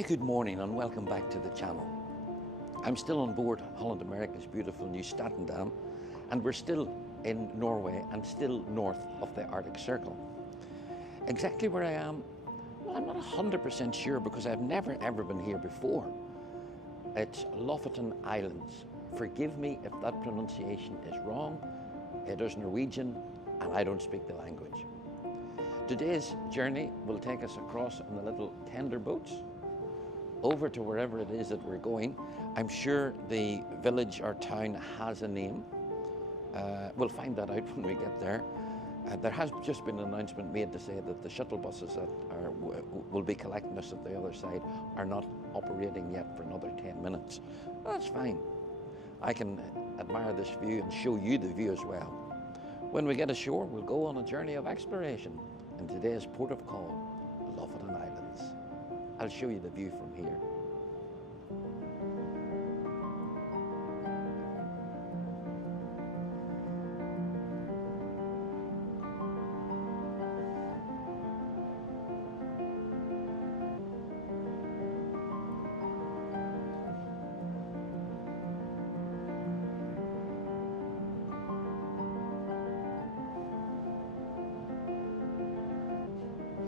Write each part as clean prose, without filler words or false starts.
Very good morning and welcome back to the channel. I'm still on board Holland America's beautiful Nieuw Statendam, and we're still in Norway and still north of the Arctic Circle. Exactly where I am, well, I'm not 100% sure because I've never ever been here before. It's LOFOTEN Islands. Forgive me if that pronunciation is wrong. It is Norwegian and I don't speak the language. Today's journey will take us across on the little tender boats over to wherever it is that we're going. I'm sure the village or town has a name. We'll find that out when we get there. There has just been an announcement made to say that the shuttle buses that will be collecting us at the other side are not operating yet for another 10 minutes. That's fine. I can admire this view and show you the view as well. When we get ashore, we'll go on a journey of exploration in today's port of call, LOFOTEN Islands. I'll show you the view from here.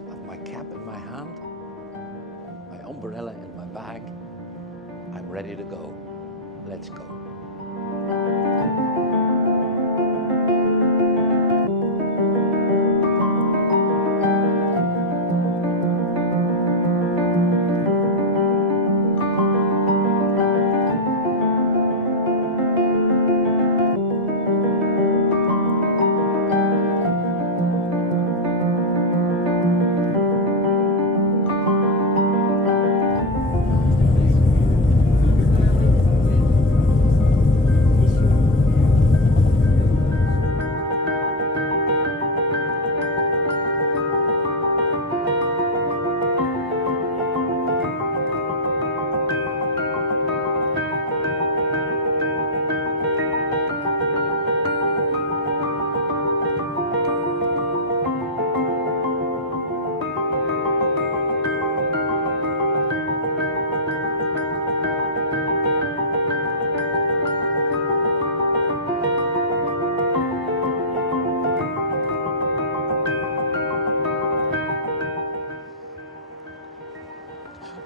I have my cap in my hand, umbrella in my bag. I'm ready to go. Let's go.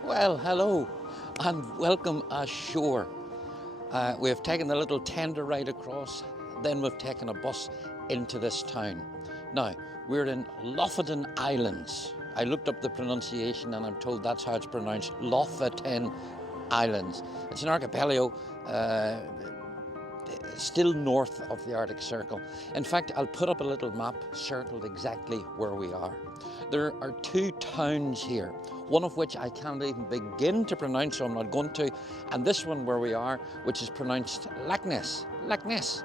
Well, hello and welcome ashore. We've taken a little tender ride across, then we've taken a bus into this town. Now, we're in LOFOTEN Islands. I looked up the pronunciation and I'm told that's how it's pronounced, LOFOTEN Islands. It's an archipelago still north of the Arctic Circle. In fact, I'll put up a little map circled exactly where we are. There are two towns here, one of which I can't even begin to pronounce, so I'm not going to, and this one where we are, which is pronounced Leknes, Leknes,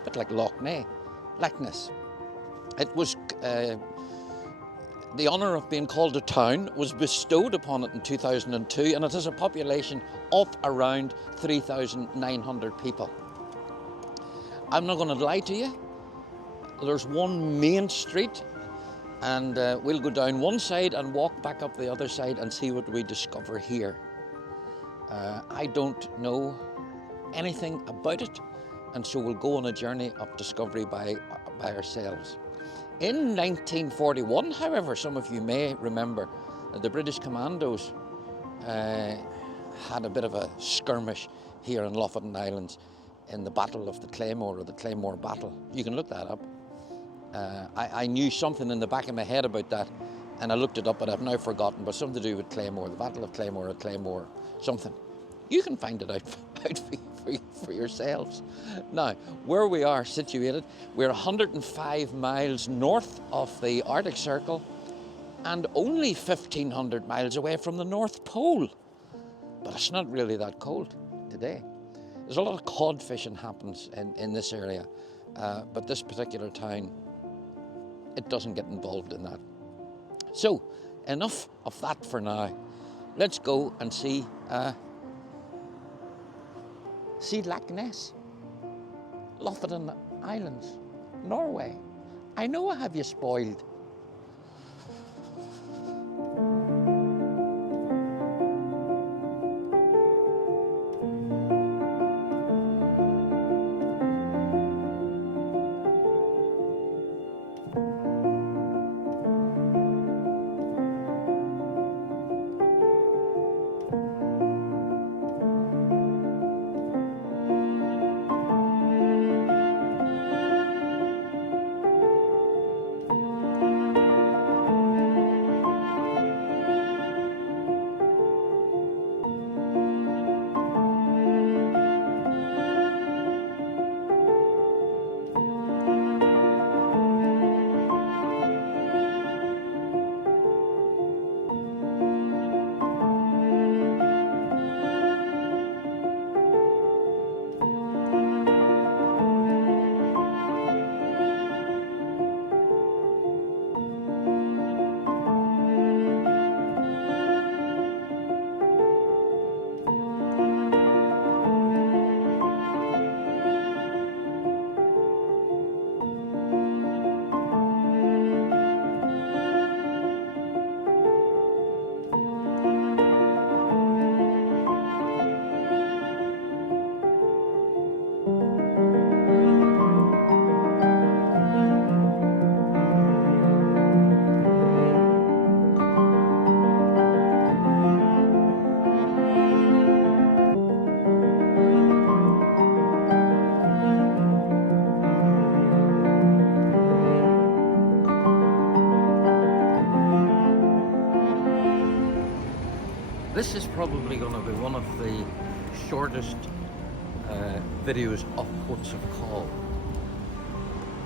a bit like Loch Ness, Leknes. It was, the honour of being called a town was bestowed upon it in 2002, and it has a population of around 3,900 people. I'm not going to lie to you, there's one main street, and we'll go down one side and walk back up the other side and see what we discover here. I don't know anything about it, and so we'll go on a journey of discovery by ourselves. In 1941, however, some of you may remember, the British Commandos had a bit of a skirmish here in LOFOTEN Islands in the Battle of the Claymore, or the Claymore Battle. You can look that up. I knew something in the back of my head about that, and I looked it up, but I've now forgotten, but something to do with Claymore, the Battle of Claymore, or Claymore something. You can find it out for yourselves. Now, where we are situated, we're 105 miles north of the Arctic Circle and only 1,500 miles away from the North Pole. But it's not really that cold today. There's a lot of cod fishing happens in this area, but this particular town, it doesn't get involved in that. So, enough of that for now. Let's go and see Leknes, LOFOTEN Islands, Norway. I know I have you spoiled. This is probably going to be one of the shortest videos of ports of call,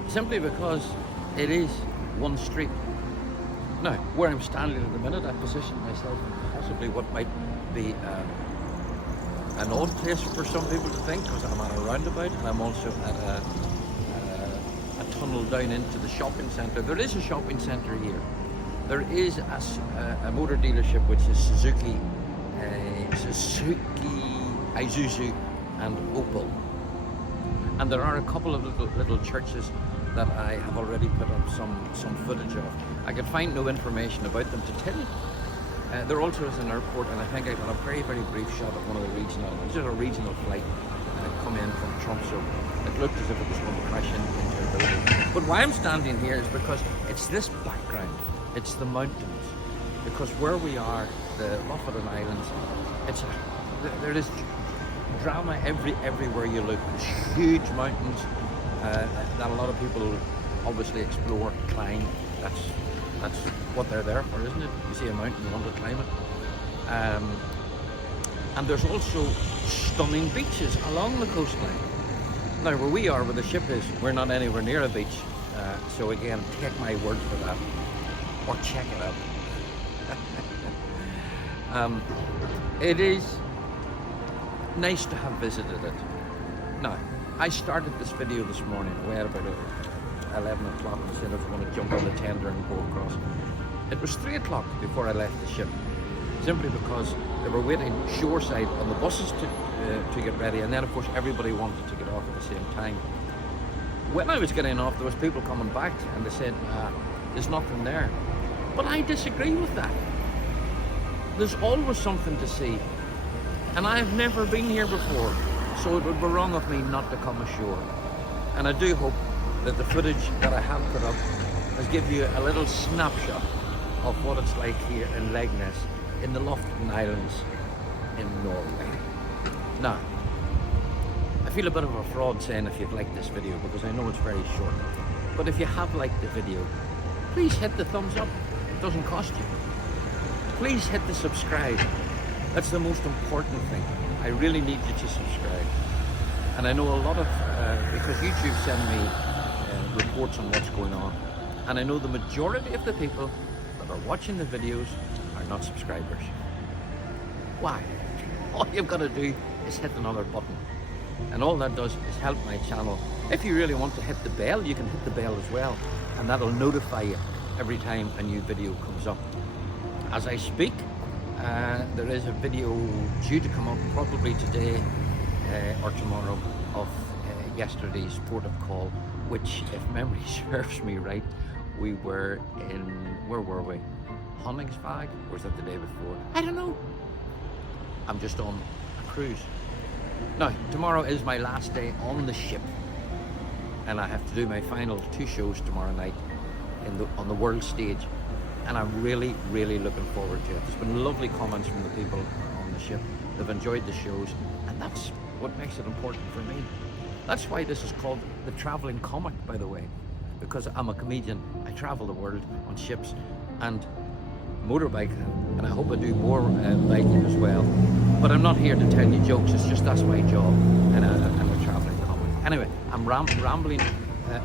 simply because it is one street. Now, where I'm standing at the minute, I position myself in possibly what might be an odd place for some people to think, because I'm at a roundabout and I'm also at a tunnel down into the shopping centre. There is a shopping centre here. There is a motor dealership which is Suzuki, Isuzu and Opel. And there are a couple of little churches that I have already put up some footage of. I could find no information about them to tell you. There also is an airport, and I think I got a very brief shot of one of the regional, it's just a regional flight come in from Tromsø. It looked as if it was going to crash into a building. But why I'm standing here is because it's this background, it's the mountains. Because where we are, the LOFOTEN Islands, there is drama everywhere you look. There's huge mountains that a lot of people obviously explore, climb. That's what they're there for, isn't it? You see a mountain, you want to climb it. And there's also stunning beaches along the coastline. Now, where we are, where the ship is, we're not anywhere near a beach. So again, take my word for that, or check it out. It is nice to have visited it. Now, I started this video this morning, way at about 11 o'clock, and said I was going to jump on the tender and go across. It was 3 o'clock before I left the ship, simply because they were waiting shoreside on the buses to get ready, and then of course everybody wanted to get off at the same time. When I was getting off, there was people coming back and they said, there's nothing there. But I disagree with that. There's always something to see. And I've never been here before, so it would be wrong of me not to come ashore. And I do hope that the footage that I have put up has given you a little snapshot of what it's like here in Leknes, in the LOFOTEN Islands in Norway. Now, I feel a bit of a fraud saying if you've liked this video, because I know it's very short. But if you have liked the video, please hit the thumbs up. It doesn't cost you. Please hit the subscribe. That's the most important thing. I really need you to subscribe. And I know a lot of, because YouTube send me reports on what's going on. And I know the majority of the people that are watching the videos are not subscribers. Why? All you've got to do is hit another button. And all that does is help my channel. If you really want to hit the bell, you can hit the bell as well. And that'll notify you every time a new video comes up. As I speak, there is a video due to come up probably today or tomorrow of yesterday's port of call, which, if memory serves me right, we were in, where were we? Honningsvåg? Or was that the day before? I don't know. I'm just on a cruise. Now, tomorrow is my last day on the ship, and I have to do my final 2 shows tomorrow night on the world stage. And I'm really looking forward to it. There's been lovely comments from the people on the ship. They've enjoyed the shows, and that's what makes it important for me. That's why this is called the traveling comic, by the way, because I'm a comedian. I travel the world on ships and motorbike, and I hope I do more biking as well. But I'm not here to tell you jokes. It's just that's my job, and I'm a traveling comic. Anyway, I'm rambling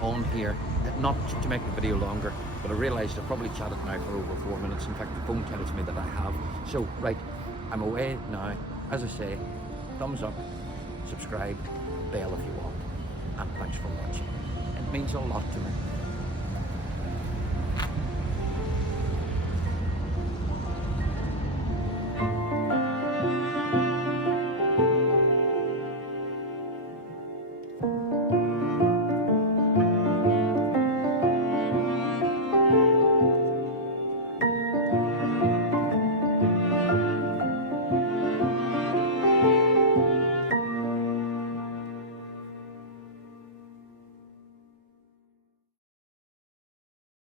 on here, not to make the video longer. But I realised I've probably chatted now for over 4 minutes. In fact, the phone tells me that I have. So, right, I'm away now. As I say, thumbs up, subscribe, bell if you want. And thanks for watching. It means a lot to me.